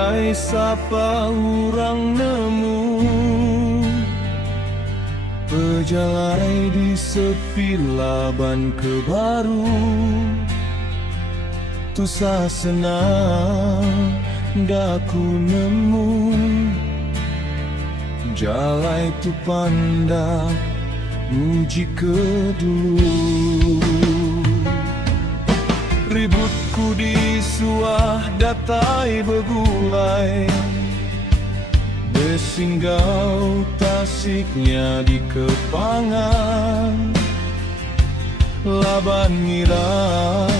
Andai sapa urang nemu pejalai di sepi laban ke baru, tu sasena daku nemu jalai tu panda muji ke dulu. Ributku di suah datai begulai, besinggau tasiknya di kepangan, laban ngira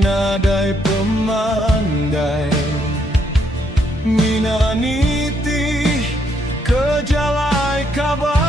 nadai pemandai, minaniti kejalai kabar.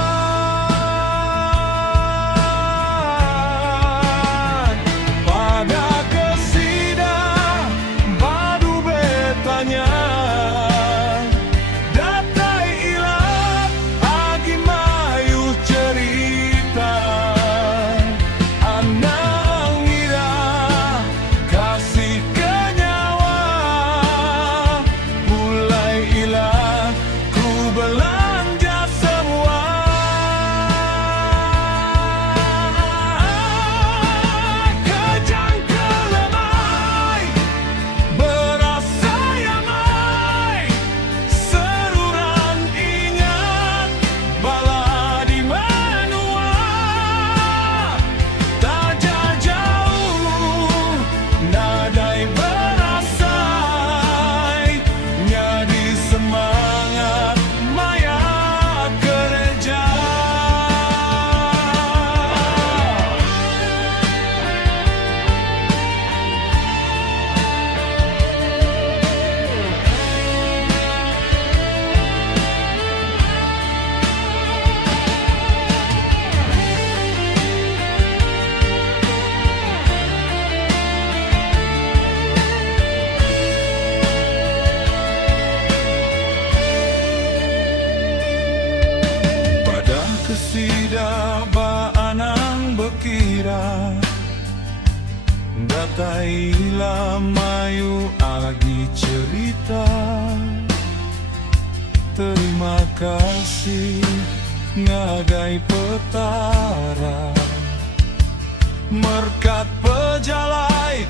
Kesida ba anang bekira datai lamayu agi cerita. Terima kasih ngagai petara merkat pejalai